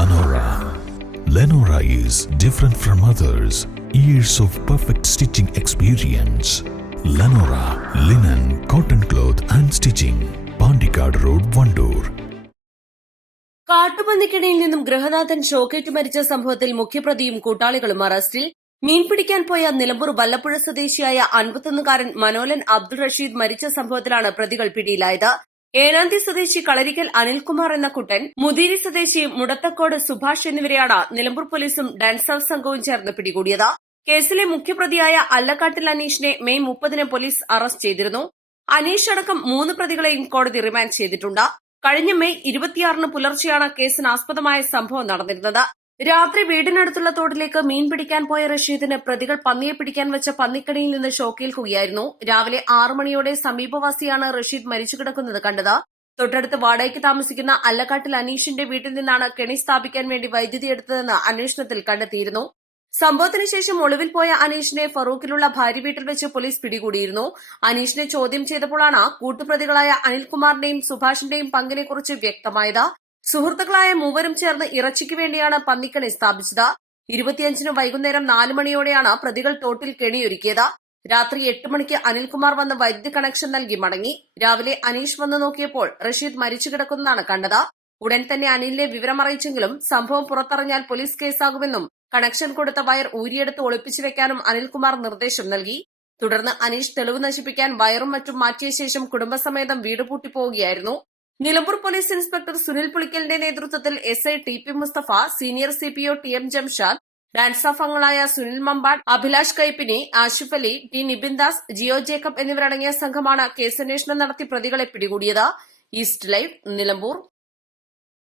Lenora. Lenora is different from others. Years of perfect stitching experience. Lenora linen, cotton cloth and stitching. Pandikad Road, Vandoor. കാട്ടുപന്നിക്കിടയിൽ നിന്നും ഗൃഹനാഥൻ ഷോക്കേറ്റ് മരിച്ച സംഭവത്തിൽ മുഖ്യപ്രതിയും കൂട്ടാളികളും അറസ്റ്റിൽ മീൻ പിടിക്കാൻ പോയ നിലമ്പൂർ വല്ലപ്പുഴ സ്വദേശിയായ അൻപത്തൊന്നുകാരൻ മനോലൻ അബ്ദുൾ റഷീദ് മരിച്ച സംഭവത്തിലാണ് പ്രതികൾ പിടിയിലായത് ഏനാന്തി സ്വദേശി കളരിക്കൽ അനിൽകുമാർ എന്ന കുട്ടൻ മുതിരി സ്വദേശി മുടത്തക്കോട് സുഭാഷ് എന്നിവരെയാണ് നിലമ്പൂർ പോലീസും ഡാൻസ് ഹൌസ് സംഘവും ചേർന്ന് പിടികൂടിയത്. കേസിലെ മുഖ്യപ്രതിയായ അല്ലക്കാട്ടിൽ അനീഷിനെ മെയ് മുപ്പതിന് പോലീസ് അറസ്റ്റ് ചെയ്തിരുന്നു. അനീഷ് അടക്കം മൂന്ന് പ്രതികളെയും കോടതി റിമാൻഡ് ചെയ്തിട്ടുണ്ട്. കഴിഞ്ഞ മെയ് ഇരുപത്തിയാറിന് പുലർച്ചെയാണ് കേസിനാസ്പദമായ സംഭവം നടന്നിരുന്നത്. രാത്രി വീടിനടുത്തുള്ള തോട്ടിലേക്ക് മീൻ പിടിക്കാൻ പോയ റഷീദിന് പ്രതികൾ പന്നിയെ പിടിക്കാൻ വെച്ച പന്നിക്കടിയിൽ നിന്ന് ഷോക്കേൽക്കുകയായിരുന്നു രാവിലെ ആറു മണിയോടെ സമീപവാസിയാണ് റഷീദ് മരിച്ചു കിടക്കുന്നത് കണ്ടത്. തൊട്ടടുത്ത് വാടകയ്ക്ക് താമസിക്കുന്ന അല്ലക്കാട്ടിൽ അനീഷിന്റെ വീട്ടിൽ നിന്നാണ് കെണി സ്ഥാപിക്കാൻ വേണ്ടി വൈദ്യുതി എടുത്തതെന്ന് അന്വേഷണത്തിൽ കണ്ടെത്തിയിരുന്നു. സംഭവത്തിന് ശേഷം ഒളിവിൽ പോയ അനീഷിനെ ഫറൂഖിലുള്ള ഭാര്യ വീട്ടിൽ വെച്ച് പോലീസ് പിടികൂടിയിരുന്നു. അനീഷിനെ ചോദ്യം ചെയ്തപ്പോഴാണ് കൂട്ടുപ്രതികളായ അനിൽകുമാറിന്റെയും സുഭാഷിന്റെയും പങ്കിനെക്കുറിച്ച് വ്യക്തമായത്. സുഹൃത്തുക്കളായ മൂവരും ചേർന്ന് ഇറച്ചിക്ക് വേണ്ടിയാണ് പന്നിക്കണി സ്ഥാപിച്ചത്. ഇരുപത്തിയഞ്ചിന് വൈകുന്നേരം നാല് മണിയോടെയാണ് പ്രതികൾ തോട്ടിൽ കെണിയൊരുക്കിയത്. രാത്രി എട്ട് മണിക്ക് അനിൽകുമാർ വന്ന് വൈദ്യുതി കണക്ഷൻ നൽകി മടങ്ങി. രാവിലെ അനീഷ് വന്നു നോക്കിയപ്പോൾ റഷീദ് മരിച്ചു കിടക്കുന്നതാണ് കണ്ടത്. ഉടൻ തന്നെ അനിലിനെ വിവരമറിയിച്ചെങ്കിലും സംഭവം പുറത്തറിഞ്ഞാൽ പോലീസ് കേസാകുമെന്നും കണക്ഷൻ കൊടുത്ത വയർ ഊരിയെടുത്ത് ഒളിപ്പിച്ചു വെക്കാനും അനിൽകുമാർ നിർദ്ദേശം നൽകി. തുടർന്ന് അനീഷ് തെളിവ് നശിപ്പിക്കാൻ വയറും മറ്റും മാറ്റിയ ശേഷം കുടുംബസമേതം വീട് പൂട്ടിപ്പോവുകയായിരുന്നു. നിലമ്പൂർ പോലീസ് ഇൻസ്പെക്ടർ സുനിൽ പുളിക്കലിന്റെ നേതൃത്വത്തിൽ S I T P Mustafa senior C P O T M Jamshad dance അംഗങ്ങളായ സുനിൽ മമ്പാട് അഭിലാഷ് കൈപ്പിനി ആഷിഫ് അലി ടി നിബിൻ ദാസ് ജിയോ ജേക്കബ് എന്നിവരടങ്ങിയ സംഘമാണ് കേസന്വേഷണം നടത്തി പ്രതികളെ പിടികൂടിയത്. East live Nilambur.